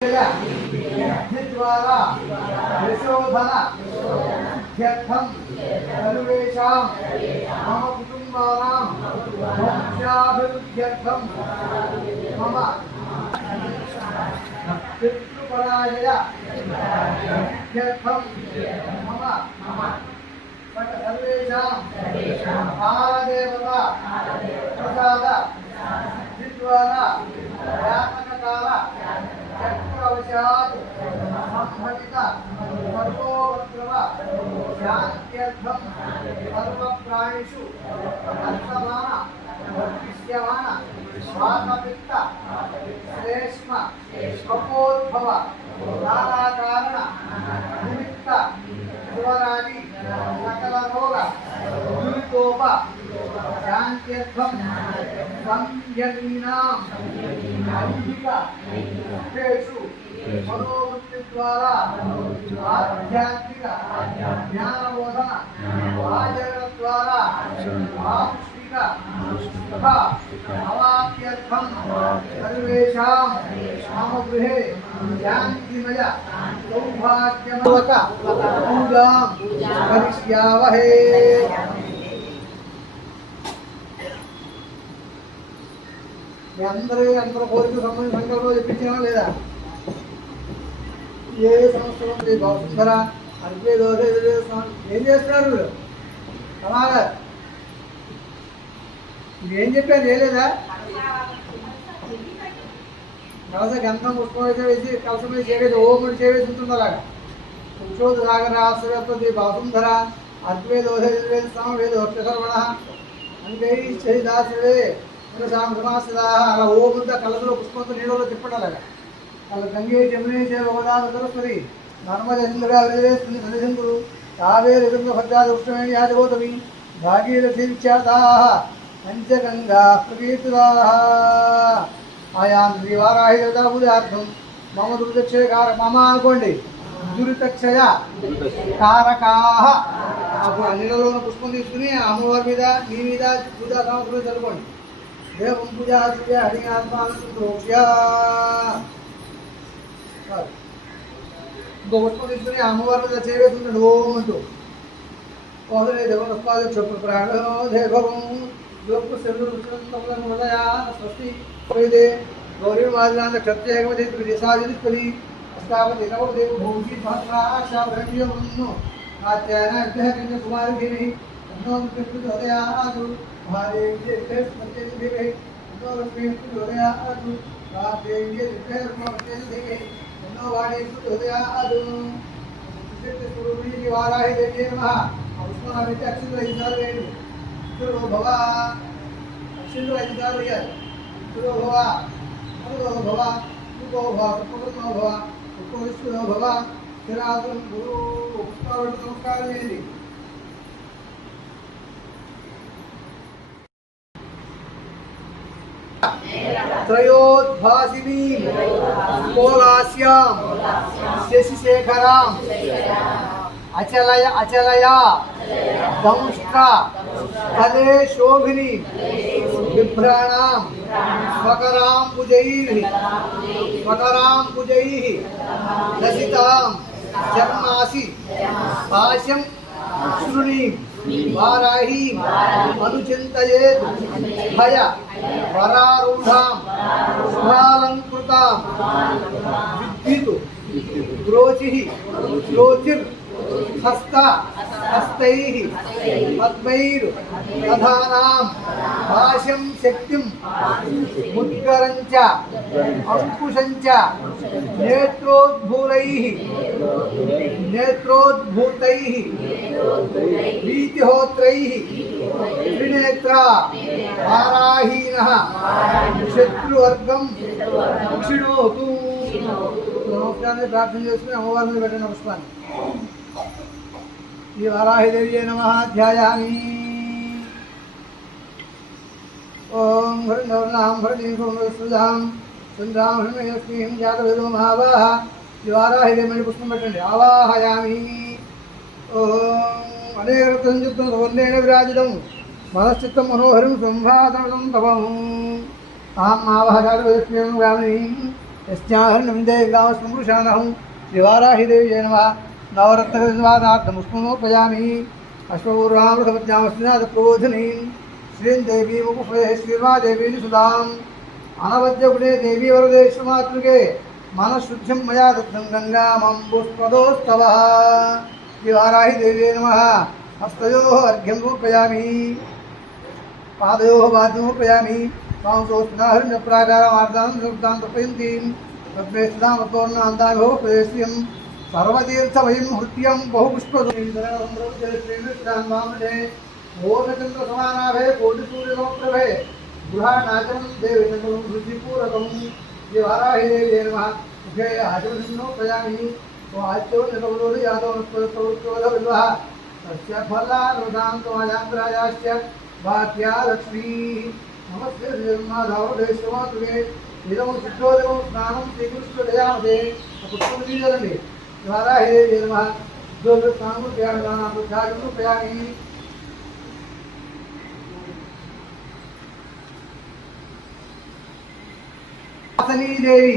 द्वारा यशोधन सिद्ध्यर्थं सर्वेषां मम कुटुम्बानां वंशाभिवृद्ध्यर्थं मम पितृपराजय सिद्ध्यर्थं मम सर्वेषां कालदेवता प्रसाद द्वारा व्यापककाल चक्रवशात् संभवित सर्वोपद्रव शान्त्यर्थं सर्वप्राणिषु वर्तमान दृश्यमान वातपित्त श्लेष्म कपोद्भव कालाकारण निमित्त ज्वरादि सकल रोग दुरितोप शान्त्यर्थं संयमीनां नैतिकेषु मनोवृत्तिद्वारा आध्यात्मिक ज्ञानबोधन आचरणद्वारा आमुष्टिक सुख अवाप्यर्थं सर्वेषां मम गृहे शान्तिमय सौभाग्यमवक पूजां करिष्यावहे। అందరూ కోరిక సంబంధించిన సంకల్పం చెప్పించామా లేదా? ఏ సంవత్సరం బాగుందరా అర్పే దోష ఏం చేస్తున్నారు మీరు? అలాగా ఏం చెప్పారు చేయలేదా? కలస గంధం పుష్పం అయితే వేసి కలసం వేసి చేవేసి ఓముడి చేవేసి ఉంటుంది. అలాగా పురుషోధ సాగర ఆశ్రయపతి బాసుంధర అర్పే దోష సమవేద వర్షసర్వణ అందుకే చరిదాశ్రవే అలా ఓముందా కలసలో పుష్పంతో నీళ్ళలో తిప్పడం. అలాగా వాళ్ళ గంగే జమునే గోదావరి సరస్వతి నర్మద సింధుడు నదిసింధుడు కావేరి గంగ భద్రాది ఉష్ణమే యాదగోతమి భాగీరథి విఖ్యాతా పంచగంగా ప్రకీర్తితాః ఆయాం శ్రీవారాహి దేవతాపూజార్థం మమ దురితక్షయ కారక మమ అనుకోండి దురితక్షయ కారకాః. నీళ్ళలో పుష్పం తీసుకుని అమ్మవారి మీద మీ మీద పూజా సామగ్రి చదువుకోండి. దేవం పూజా హరి ఆత్మానుప్రోక్ష్య ఇంకో పుష్పం తీసుకుని అమ్మవారి మీద చేవేస్తుంటాడు ఓం అంటూ. ఓహరే దేవనస్పాద క్షోభ ప్రాణో దేవం యోగ శరీరదయా స్వస్తి గౌరీ మాదిరాంత క్షత్రియమతి త్రిసాదిపది అష్టాపతి నవదేవ భూమి భాషాభ్రమ్యము ఆచార్య విద్యాకన్య కుమారి దేవి అన్నోదయాదు భార్య దేవి అన్నోదయాదు భార్య దేవి ఎన్నోవాడేదయాదు వారాహి దేవి నమః. ఉష్ణామితి అక్షింద్ర ఐదారు వేయండి. అక్షురో భవ అక్షింద్ర ఐదారు వేయాలి. అక్షురో భవ అనుగో భవ యుగో భవ సుపూర్ణో భవ ఉపవిష్ణునో భవ స్థిరాతుం గురు పుష్పావళి నమస్కారం చేయండి. त्रयोद्भासिनी कोलास्यां शशिशेखरां अचलया दंष्ट्रा तले शोभिनी बिभ्राणां स्वकराम्बुजैः लसितां जन्मासि पाशं शृणीं वाराहीं अनुचिन्तयेत् भय वरारूढां शुभालङ्कृतां विद्युत् ग्रोचिर् हस्तैः पद्मैर्दधानां पाशं शक्तिं मुद्गरं च अंकुशं च नेत्रोद्भूतैः वीतिहोत्रैः त्रिनेत्रा वाराहीनः शत्रुवर्गं क्षिणोतु. నమస్కారాన్ని ప్రార్థన చేసుకుని అమ్మవారి మీద పెట్టిన పుష్పాన్ని శ్రీ వారాహిదేవ్యై నమః ధ్యాయామి. ఓం హృదయం హృదయం సుధాం సుందరాం హృదయం జాతవేదో మహావాహ. శ్రీ వారాహిదేవి పుష్పం పెట్టండి. ఆవాహయామి. ఓం అనేక రక్తం సువర్ణేన విరాజితం మనశ్చిత్తం మనోహరం సంవాదం తవం. అహం ఆవాహ జాతవేదో గామిని यस्याहर्नविन्देगामस्मृशानहं श्रीवाराहिदेव्यै नमः नवरत्नवादार्थमुष्मनोपयामि अश्वपूर्वामृतमज्ञामस्नादप्रबोधिनीं श्रीं देवीमुपये श्रीर्मादेवी सुधाम् अनवद्यगुणे देवी वरदेश्वमातृके मनःशुद्धिं मया दत्तं गङ्गामम्बुष्पदोस्तवः श्रीवाराहिदेव्यै नमः हस्तयोः अर्घ्यं रूपयामि पादयोः वाद्यं रूपयामि पांसोस्नाहृण्यप्राकारामार्दान् तपयन्तीं तद्मे सुधामपूर्णान्ताभोपयस्यं सर्वतीर्थमयीं हृत्यं बहुपुष्पदुरीन्द्रमृते ओमचन्द्रसमानाभे कोटिसूर्यसमप्रभे गृहाणाचलं देवेन्द्रं वृद्धिपूरकं श्रीवाराहिदेव्यै नमः मुखे आचमनोपयामि वाच्यो निरवरोधि यादवनस्पतिप्रवृत्तोधविल्वः तस्य फलानुदां त्वमायान्द्रायाश्च वाक्या लक्ष्मी नमस्ते श्रीमाधवदेश्वमातृके इदं सिद्धोदकं स्नानं श्रीकृष्णदयामते पुष्पमुदीजलमे वाराहिदेव्यै नमः रुद्रस्नानमुपयामि देवी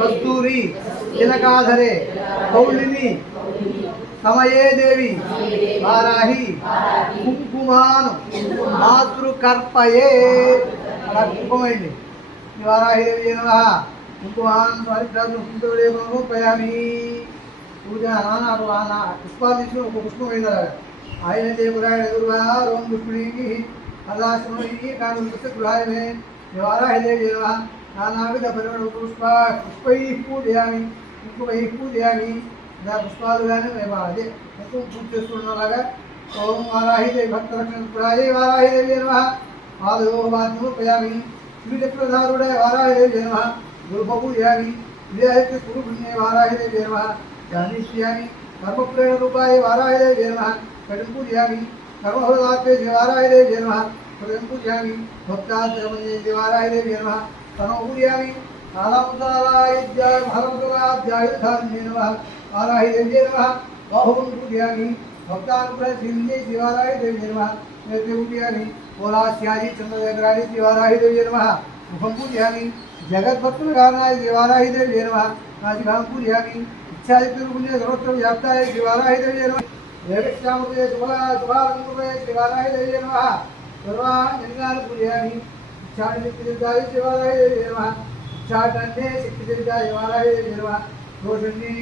कस्तूरी तिलकाधरे कौलिनी समये देवी वाराही कुंकुमानु मातृकर्पये कुंकुमैंडी वाराही नमः कुंकुमान् समर्पयामि पूजा नाना पुष्पादिषु पुष्पमेन आयन देवराय गुरुवार ओम पुष्पिणी हदाश्रमणी कानुस्य गृहाय मे वाराही देवी नमः नानाविध पुष्पैः पूजयामि कुंकुमैः पूजयामि पुष्पालुगाने अదే కుంకుమ పూజ చేసుకున్నలాగా ఓం వారాహిదేవి భక్తరక్షణాయ వారాహిదేవి నమః పాదయోః వాద్యముపయామి శ్రీచక్రధారుడే వారాహిదేవి నమః గురుపూజయామి విద్యాయత్య స్వరూపిణ్యే వారాహిదేవి నమః ధ్యానిష్యామి కర్మప్రేణ రూపాయ వారాహిదేవి నమః కటిం పూజయామి కర్మఫలదాత్రే వారాహిదేవి నమః కటిం పూజయామి భక్తాశ్రమణ్యే వారాహిదేవి నమః तनो पूजयामि कालामुदारायज्ञाय महरमुदाराध्याय धान्ये नमः वाराहिदेव्यै नमः बाहुं पूजयामि भक्तानुग्रहसिन्धे शिवाराहिदेव्यै नमः नेत्रे पूजयामि कोलास्यादि चन्द्रदेवराणि शिवाराहिदेव्यै नमः मुखं पूजयामि जगद्भक्तुलगानाय शिवाराहिदेव्यै नमः नासिकां पूजयामि इच्छादित्यपुण्य सर्वत्र व्याप्ताय शिवाराहिदेव्यै नमः देवश्यामते शुभारम्भे शिवाराहिदेव्यै नमः सर्वान् पूजयामि चाटनित्य शिवाराहिदेवी नमः चाटन्ये सिद्धिदाय शिवाराहिदेवी नमः दोषण्ये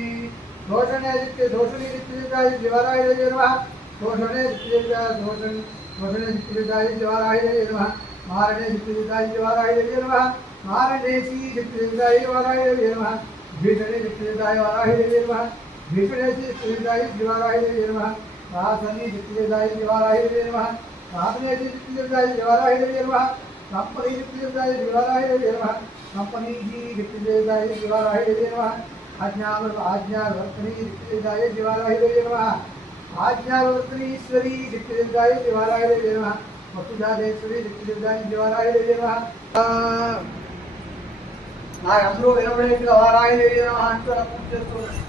दोषण्यादित्य दोषणी सिद्धिदाय शिवाराहिदेवी नमः दोषणे सिद्धिदाय दोषणे सिद्धिदाय शिवाराहिदेवी नमः मारणे सिद्धिदाय शिवाराहिदेवी नमः मारणेशी सिद्धिदाय शिवाराहिदेवी नमः भीषणे सिद्धिदाय वाराहिदेवी नमः भीषणेशी सिद्धिदाय शिवाराहिदेवी नमः वासनी सिद्धिदाय शिवाराहिदेवी नमः वासनेशी सिद्धिदाय शिवाराहिदेवी नमः कंपनी जितदेवताय शिवाराहिदेवी नमः कंपनी जी जितदेवताय शिवाराहिदेवी नमः आज्ञावर्तनी जितदेवताय शिवाराहिदेवी नमः आज्ञावर्तनीश्वरी जितदेवताय शिवाराहिदेवी नमः वसुधादेश्वरी जितदेवताय शिवाराहिदेवी नमः అందరూ వినబడేట్టుగా వారాహిదేవి నమః అంటూ పూజ చేస్తున్నారు.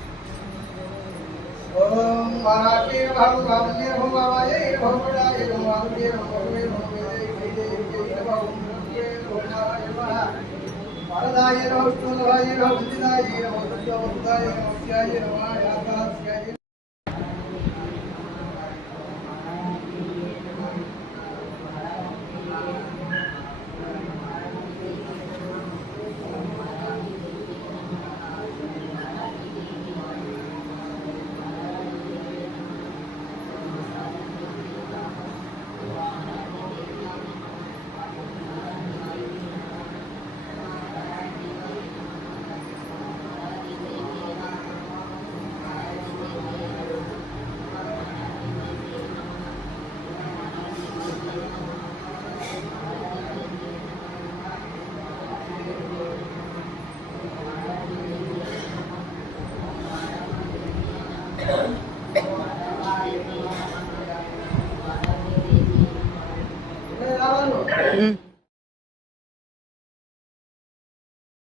ఓం వారాహి నమః వామనే నమః వామాయే నమః వడాయ నమః వామనే నమః వరదే నమః वरदाय नमः विष्णुदाय नमः बुद्धिदाय नमः सत्यवताय नमः शिवाय नमः यातास्याय